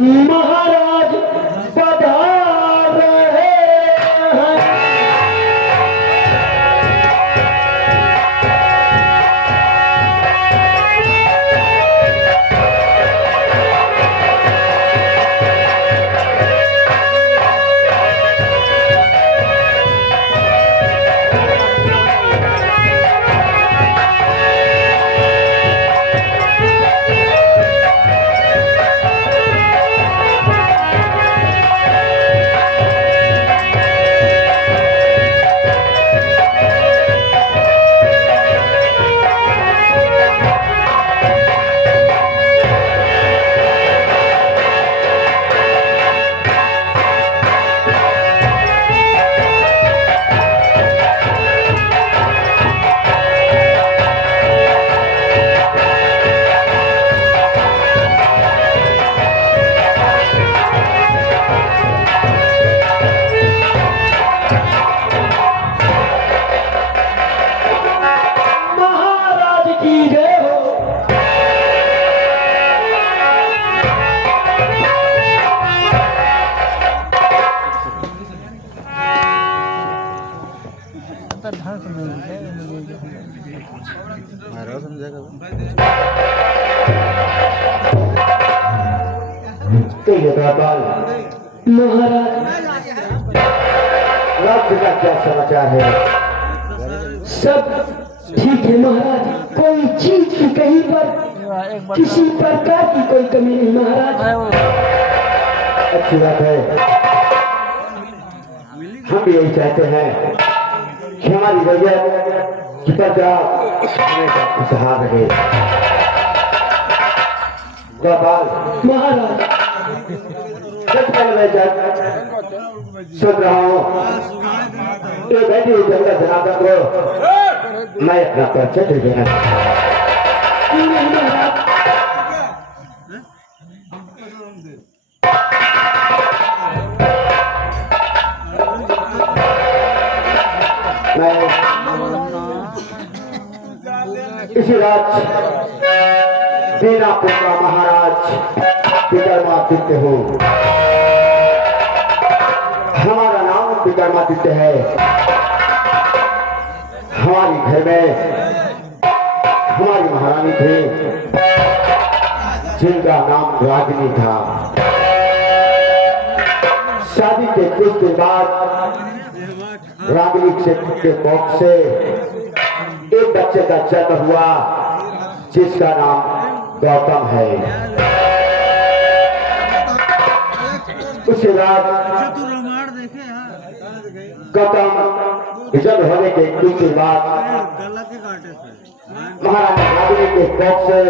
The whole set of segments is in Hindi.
महाराज पधार रहे हैं। महाराज राज्य का क्या समाचार है? सब ठीक है महाराज, कोई चीज की कहीं पर किसी प्रकार की कोई कमी नहीं महाराज। अच्छी बात है, हम भी यही चाहते हैं कि हमारी रैयत की प्रजा हमेशा खुशहाल रहे। गोपाल महाराज मैं सोच रहा हूँ ये बैठी हुई जनता जनार्दन को मैं अपना परिचय दे देना। मैं इसी राज दीनापुर का महाराज विक्रमादित्य हूँ। हमारा नाम विक्रमादित्य है। हमारी घर में हमारी महारानी थी जिनका नाम रागिनी था। शादी के कुछ दिन बाद रागिनी के कोख से एक बच्चे का जन्म हुआ जिसका नाम गौतम है। उसके बाद गौतम जन्म होने के कुछ दिन बाद महारानी रागिनी के कोख से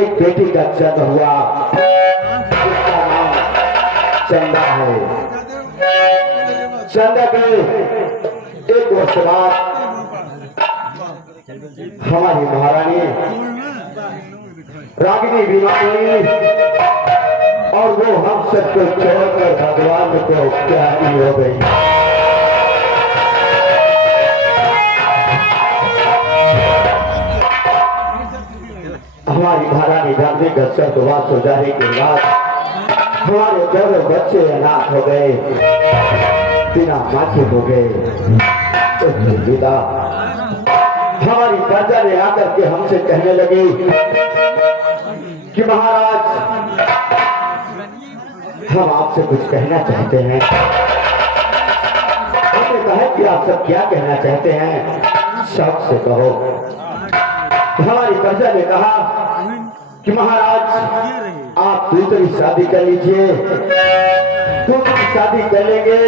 एक बेटी का जन्म हुआ जिसका नाम चंदा है। चंदा के एक वर्ष बाद हमारी महारानी रागिनी बीमार हुई और वो हम सबको छोड़कर भगवान को प्यारी हो गई। हमारी महारानी रागिनी का स्वर्गवास हो जाने के बाद हमारे दोनों बच्चे अनाथ हो गए, बिना माँ के हो गए। विदा हमारी प्रजा ने आकर के हमसे कहने लगी कि महाराज हम आपसे कुछ कहना चाहते हैं। हमने कहा कि आप सब क्या कहना चाहते हैं, शौक से कहो। हमारी प्रजा ने कहा कि महाराज आप दूसरी शादी कर लीजिए। दूसरी शादी कर लेंगे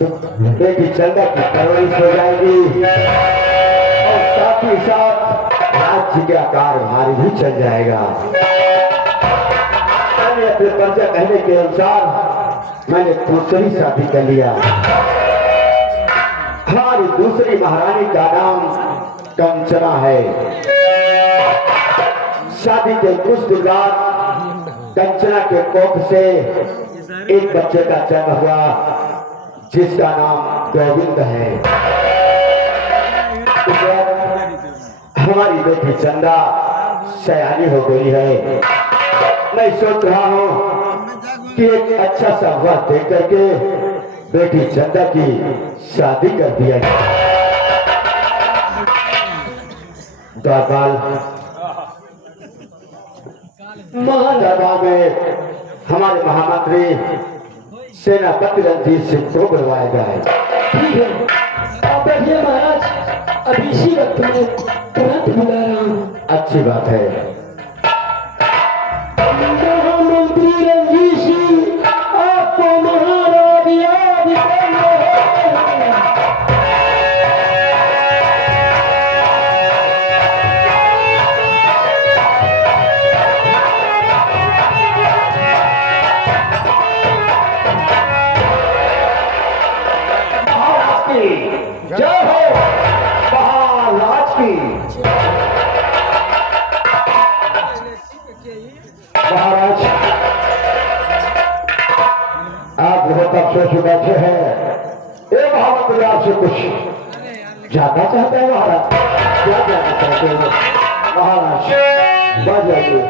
तो बेटी चंदा की परवरिश हो जाएगी और साथ ही साथ राज्य का कार्यभार भी चल जाएगा। मैंने अपने प्रजा कहने के अनुसार मैंने दूसरी शादी कर लिया। हमारी दूसरी महारानी का नाम कंचना है। शादी के कुछ दिन बाद कंचना के कोख से एक बच्चे का जन्म हुआ जिसका नाम गोविंद है। हमारी बेटी चंदा सयानी हो गई है। मैं सोच रहा हूँ कि एक अच्छा सा वक्त दे करके बेटी चंदा की शादी कर दिया जाए। दरबार में हमारे महामंत्री सेनापति रणजीत सिंह को बुलवाया जाए। ठीक है, आप बैठिए महाराज, अभी इसी वक्त में तुरंत बुला रहा हूँ। अच्छी बात है। महामंत्री रणजीत सिंह आपको महाराज याद कर रहे हैं। जय हो महाराज की। महाराज आप बहुत अफसोस में बैठे हैं। एक महामंत्री आपसे कुछ जानना चाहते हैं। महाराज क्या जानना चाहते हैं? महाराज बढ़ जाइए।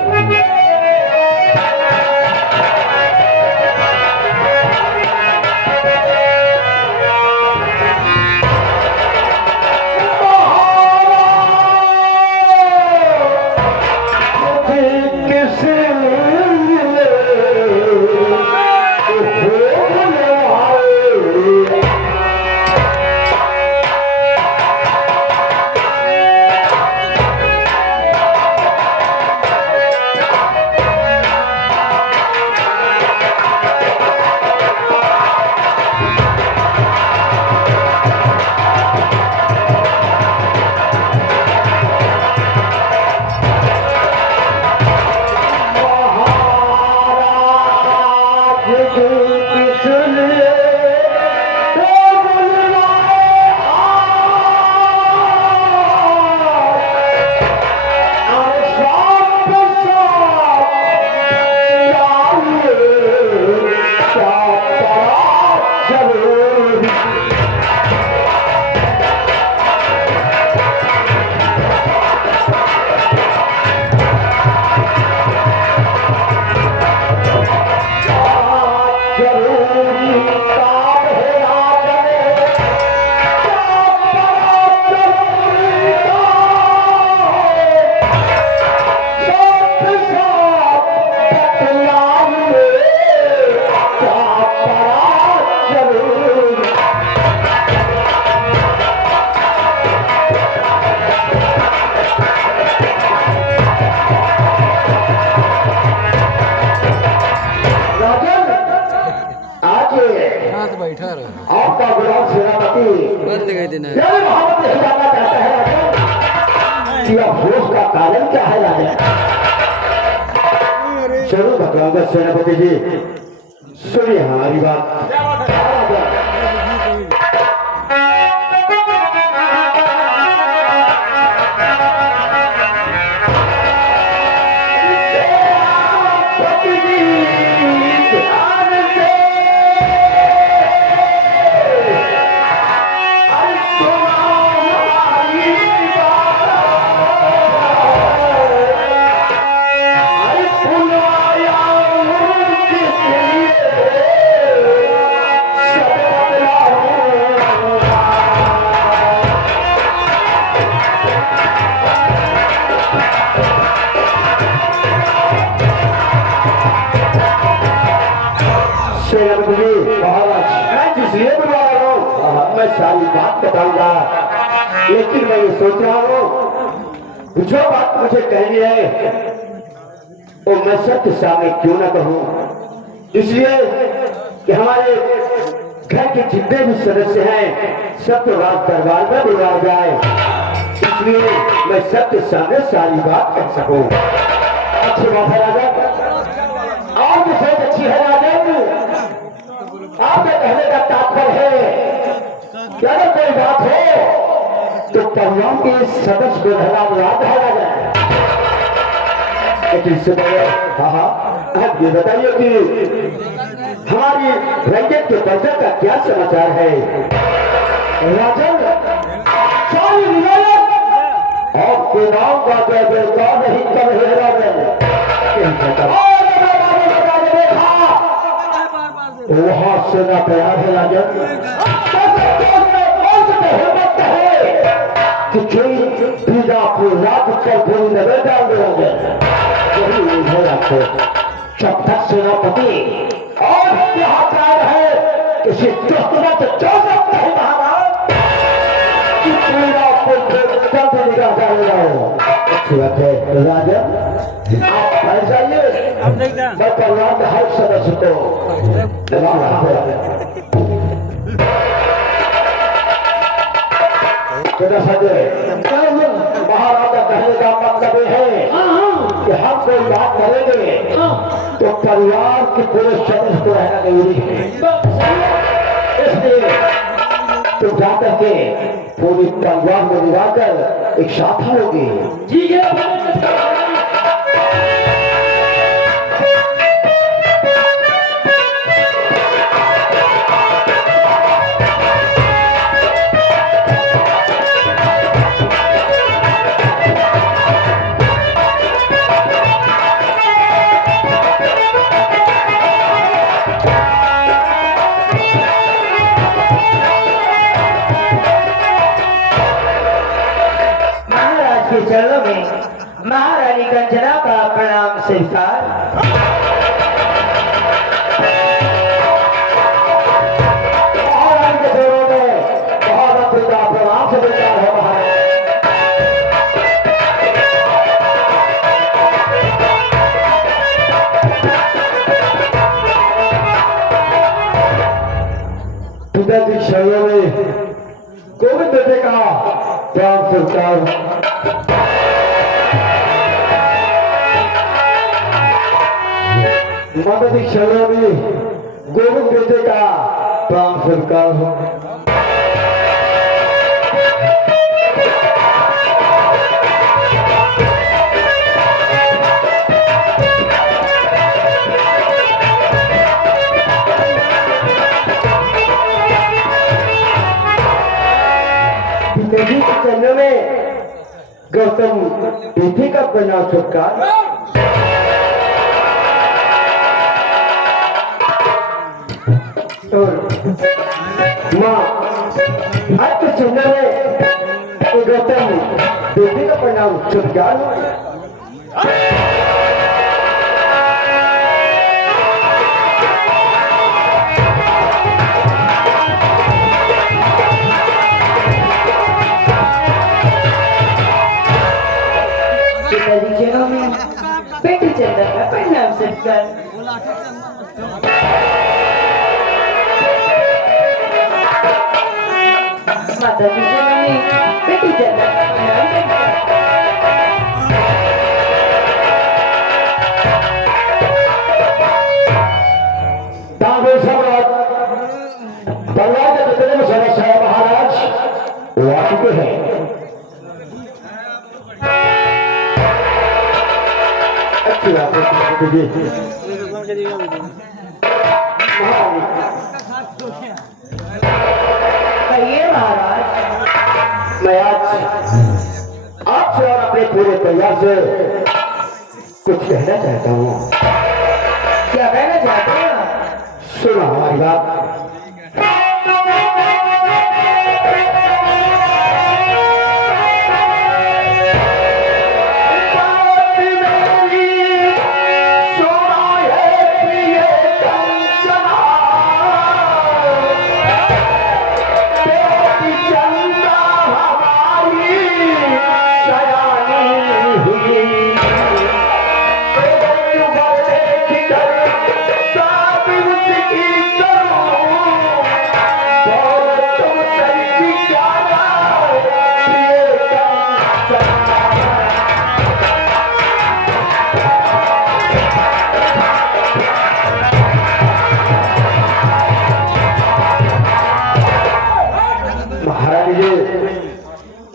आपका गुलाम सेनापति महामंत्री जानना चाहता है कि अफसोस का कारण क्या है राजा? जरूर बताऊंगा सेनापति जी, सुनिए हमारी बात। मैं सारी बात बताऊंगा, लेकिन मैं ये सोच रहा हूँ जो बात मुझे कहनी है वो मैं सत्य सामने क्यों ना कहूँ, इसलिए कि हमारे घर के जितने भी सदस्य हैं सबको राज दरबार में बुलाया जाए, इसलिए मैं सत्य सामने सारी बात कह सकूं। अच्छी बात है राजा, और भी बहुत अच्छी है राजा। आपके कहने का तात्पर्य है कि अगर कोई बात हो तो परिवार के सदस्य को याद है राजा। लेकिन इससे पहले आप ये बताइए कि हमारी रंगत के पर्चा का क्या समाचार है? राजन सारी विलायत आपके नाम का जय जयकार नहीं कर रहे राजन। सुनना तैयार है राजन? कि बीजापुर राज्य पर पूरी नजर डाल दे राजन। यही उम्मीद है आपको। जब तक सेनापति और यहाँ तैयार है किसी दुश्मन से चल सकता है महाराज कि बीजापुर से जल्दी निकाल जाएगा वो। अच्छी बात है राजन, आप बैठ जाइए। मैं परिवार के हर सदस्य को महाराजा कहने का मतलब ये है कि हम कोई बात करेंगे तो परिवार के पूरे सदस्य को रहना जरूरी है। इसलिए तुम जाकर के पूरी परिवार में मिलाकर एक शाखा होगी। ठीक है। के चरणों में महारानी कंचना का प्रणाम स्वीकार। महारानी के चरणों में महारानी का प्रणाम स्वीकार है। महाराज पिताजी के चरणों में गोविंद बेटे का प्रणाम स्वीकार। माता जी शरणों में गोविंद बेटे का प्राण स्वीकार हो। पिताजी के चरणों में गौतम बेटे का प्रणाम स्वीकार। और माँ आपके चिन्ह में गौतम बेटे का परिणाम स्वीकार हो। पिताजी के नाम में बेटी चंदन का परिणाम स्वीकार। माता जी के नाम में बेटी चंदन का परिणाम स्वीकार। ताबे सम्राट बंगाल के जितने भी सदस्य है महाराज वो आ चुके हैं। अच्छी बात है। कहिए महाराज। मैं आज आपसे और अपने पूरे परिवार से कुछ कहना चाहता हूँ। क्या कहना चाहते हैं? सुनो हमारी बात।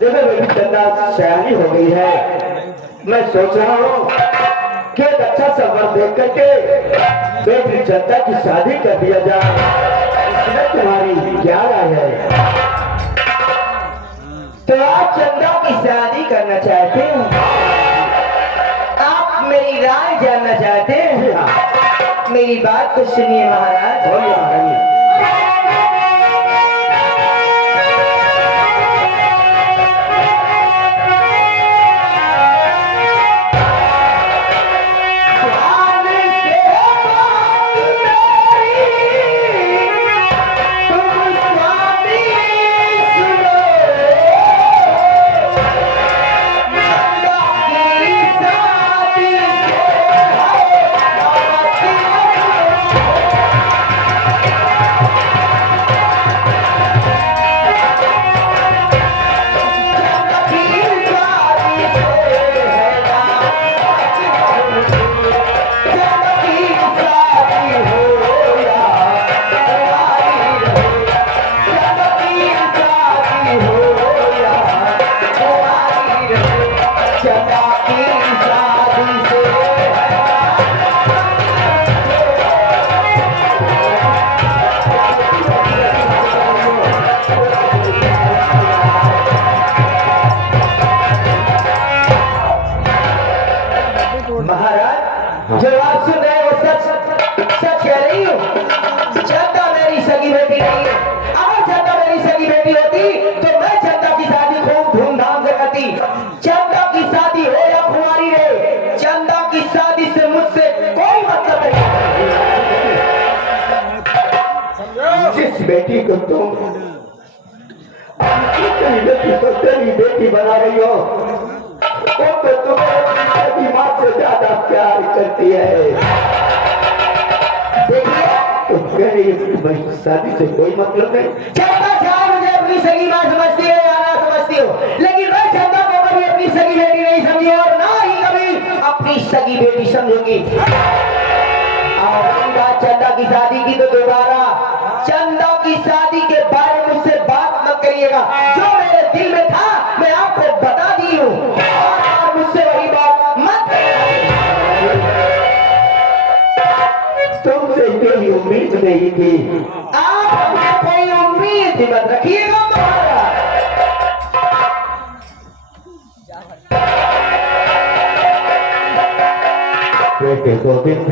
जब मेरी चंदा सयानी हो गई है, मैं सोच रहा हूँ कि एक अच्छा सफर देख करके मेरी चंदा की शादी कर दिया जाए। इसमें तुम्हारी क्या राय है? तो आप चंदा की शादी करना चाहते हैं? आप मेरी राय जानना चाहते हैं? मेरी बात को सुनिए महाराज। बोलिए महारानी। महाराज जो आप सुन रहे हो सच सच कह रही हूँ। चंदा मेरी सगी बेटी नहीं है। अगर चंदा मेरी सगी बेटी होती तो मैं चंदा की शादी खूब धूमधाम से करती। चंदा की शादी हो या कुंवारी रहे, चंदा की शादी से मुझसे कोई मतलब नहीं। जिस बेटी को तुम तेरी बेटी बना रही हो वो तो तुम्हें माँ से ज्यादा प्यार करती है। देखिए तो शादी से कोई मतलब नहीं। चंदा चाहे मुझे अपनी सगी माँ समझती हो या ना समझती हो, लेकिन मैं चंदा को कभी अपनी सगी बेटी नहीं समझी और ना ही कभी अपनी सगी बेटी समझूंगी। और बात चंदा की शादी की तो दोबारा चंदा की शादी के बारे में मुझसे बात मत करिएगा। जो मेरे दिल में था मैं आपको बता दी हूँ और मुझसे वही बात मत। तुमसे कोई उम्मीद नहीं थी, आप कोई उम्मीद मत रखिएगा। बेटे गोविंद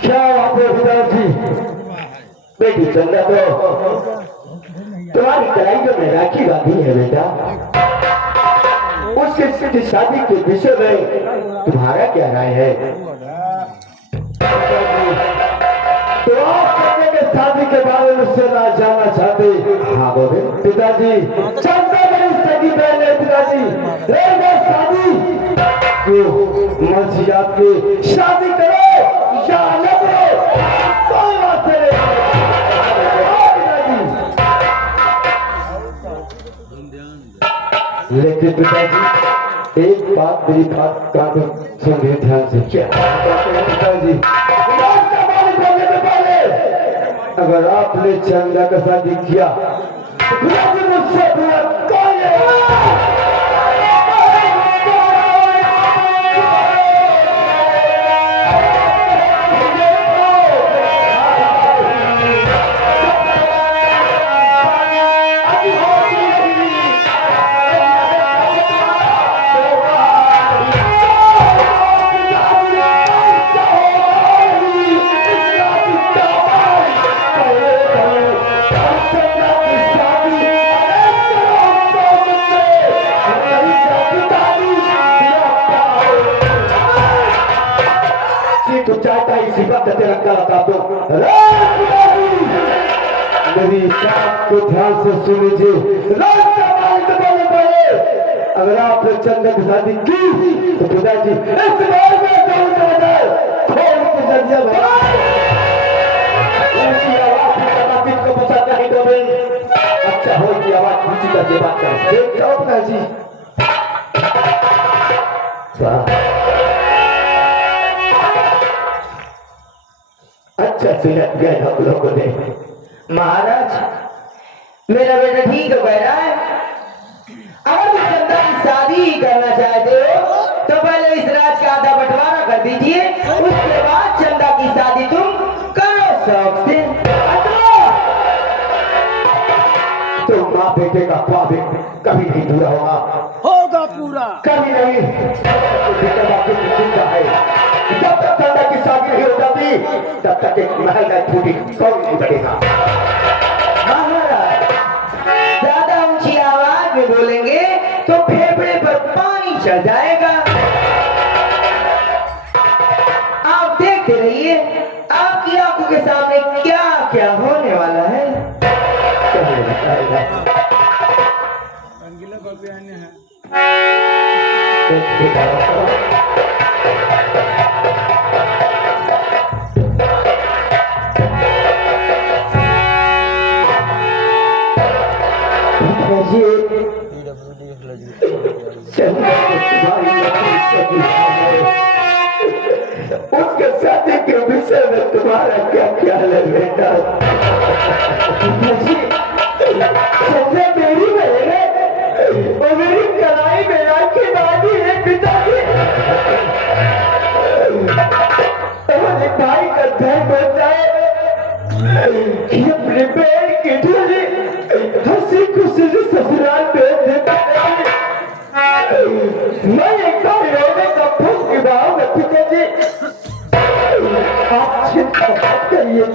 क्या बात है पिताजी? बेटी चंदा तो तुम्हारी कलाई जो में राखी बांधी है बेटा, उसके शादी के विषय में तुम्हारा क्या राय है? तो आप चंदा के शादी के बारे में मुझसे ना जानना चाहते? हाँ गोविंद पिताजी, चंदा मेरी सगी बहन है पिताजी। शादी मर्जी आपकी, शादी करो या न करो कोई बात नहीं। लेकिन पिताजी एक बात मेरी बात का सुनिए ध्यान से। क्या पिताजी? अगर आपने चंदा का शादी किया तो मुझसे बुरा कौन है? मेरी बात को ध्यान से सुन लीजिए। अगर आपने चंदा की शादी की तो पिताजी इस बार को पसंद नहीं तो अच्छा हो की आवाज किसी का ये बात करो पिताजी। अच्छा सुना गए हम लोगों ने। महाराज मेरा बेटा ठीक हो गया है। अगर तुम चंदा की शादी ही करना चाहते हो तो पहले इस राज का आधा बंटवारा कर दीजिए, उसके बाद चंदा की शादी तुम करो शौक से। तो माँ बेटे का ख्वाब कभी नहीं पूरा होगा पूरा कभी नहीं। जिंदा है जब तक चंदा की शादी नहीं हो जाती तब तक एक महल का फूटी कौन नहीं बढ़ेगा। महाराज ज्यादा ऊंची आवाज में बोलेंगे तो फेफड़े पर पानी चढ़ जाएगा। आप देखते रहिए आपकी आंखों के सामने क्या क्या होने वाला है। उसके शादी के विषय में तुम्हारा क्या ख्याल है बेटा? मेरी बहन वो मेरी कलाई में राखी बांधी है पिताजी। हमारे भाई का घर बन जाए अपने पेड़ की धूली हंसी खुशी से ससुराल भेज देता है।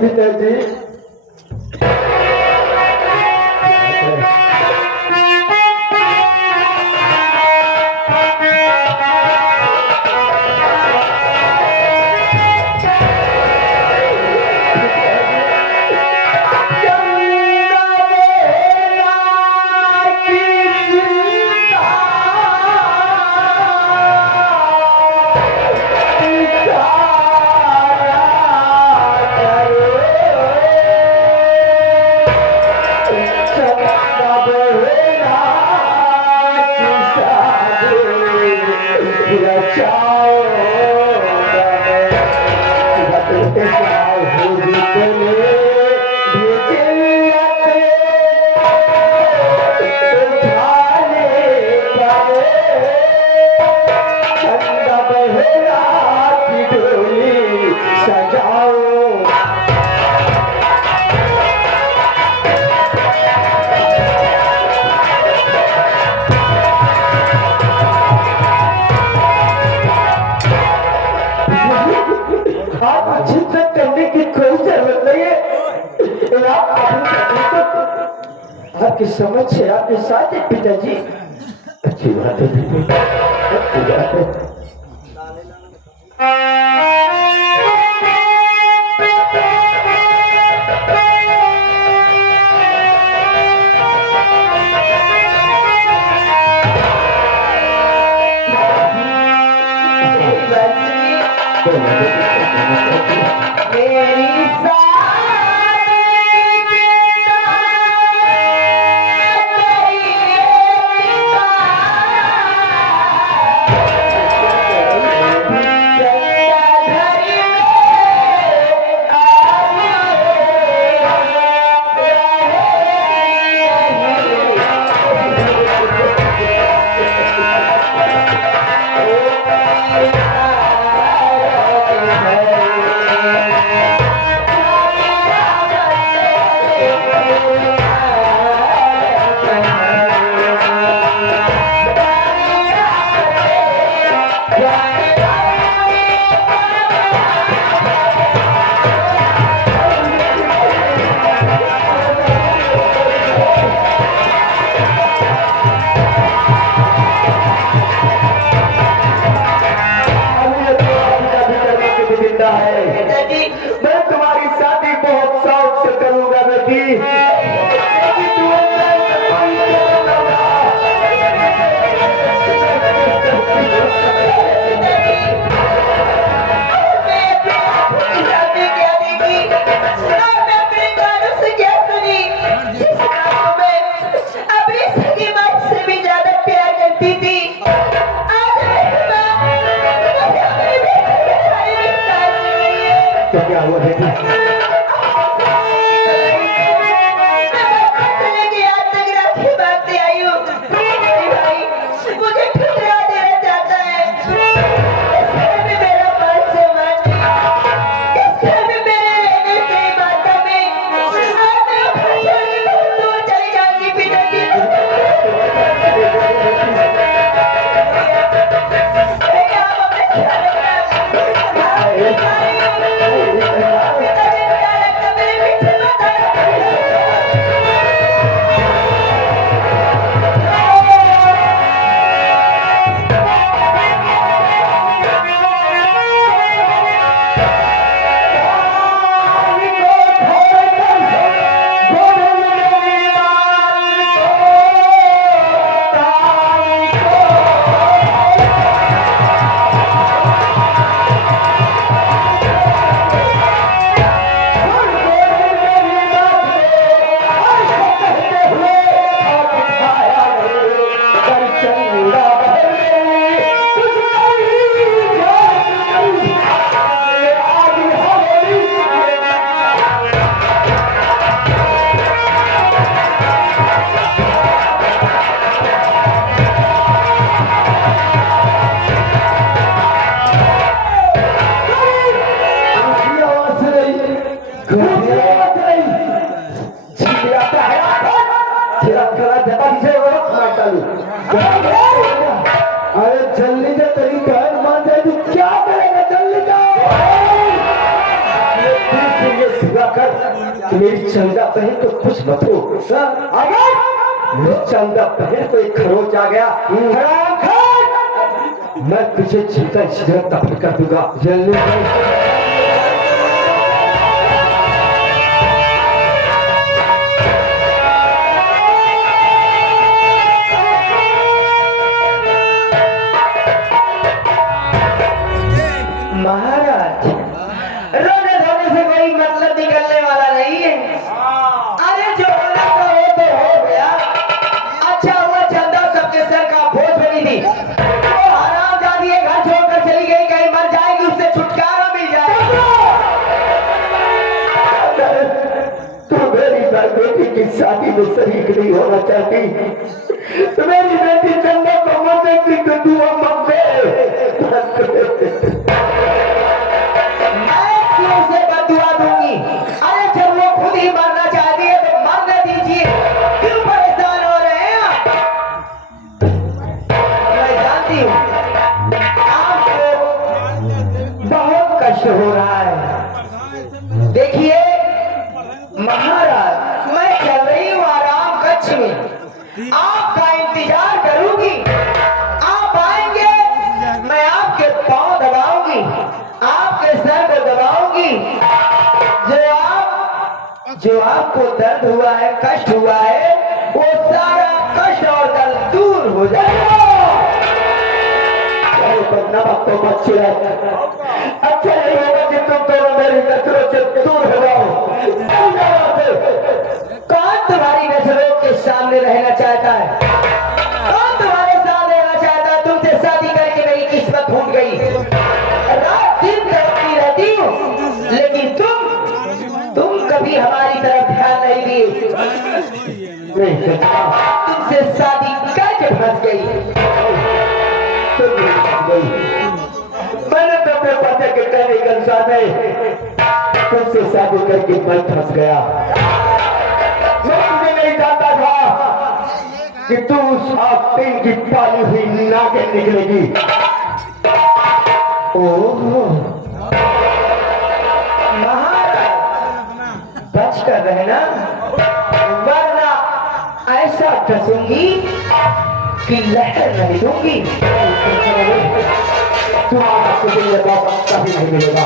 पिताजी। आप चिंता करने की कोई जरूरत नहीं है। आपकी समझ है, आपके साथ है पिताजी। अच्छी बात है, अच्छी बात है। मैं तुम्हारी शादी बहुत शौक से करूंगा बेटी। तो क्या हुआ बेटी? मेरी चंदा बहन तो खुश मत हो। अगर मेरी चंदा बहन को एक खरोच आ गया, हराम खान, मैं तुझे जीता इसी दफन कर दूंगा। जल्दी महाराज, रोने धोने से कोई मतलब निकलने वाला नहीं है। अरे जो होना था वो तो हो गया। अच्छा हुआ चंदा सबके सर का बोझ बनी थी। वो हरामजादी ये घर छोड़कर चली गई, कहीं मर जाएगी, उससे छुटकारा मिल जाएगा। तू मेरी बेटी की शादी में शरीक नहीं होना चाहती, तो मेरी बेटी चंदा को मरने की तो दुआ मत दे। उसे बदुआ दूंगी। अरे जब वो खुद ही मरना चाहती है तो मरने दीजिए, क्यों परेशान हो रहे हैं आप? मैं जानती हूँ आपको बहुत कष्ट हो रहा है। देखिए महाराज, मैं चल रही हूँ आराम कक्ष में, आपका इंतजार करूंगी। आप आएंगे, मैं आपके पांव दबाऊंगी, आपके सर को दबाऊंगी। जो आपको दर्द हुआ है, कष्ट हुआ है, वो सारा कष्ट और दर्द दूर हो जाएगा। तो बच्चे अच्छा नहीं होगा कि तुम दोनों मेरी नजरों से दूर हो जाओ। कौन तुम्हारी नजरों के सामने रहना चाहता है? कौन तुम्हारे साथ रहना चाहता है? तुमसे शादी करके मेरी किस्मत फूट गई। रात दिन तड़पती रहती हूँ, लेकिन तुम कभी हमारी तरफ ध्यान नहीं दिए। तुमसे शादी करके फंस गई। मैंने तो अपने पति के कहने के अनुसार तुझसे शादी करके मैं फंस गया। मैं तुझे नहीं जानता था कि तू उस आस्तीन की पाली हुई नागिन निकलेगी। ओह महाराज, बच कर रहना, वरना ऐसा डसूंगी कि लहर नहीं दूंगी। तुम्हारा तुझे ये मौका कभी नहीं मिलेगा।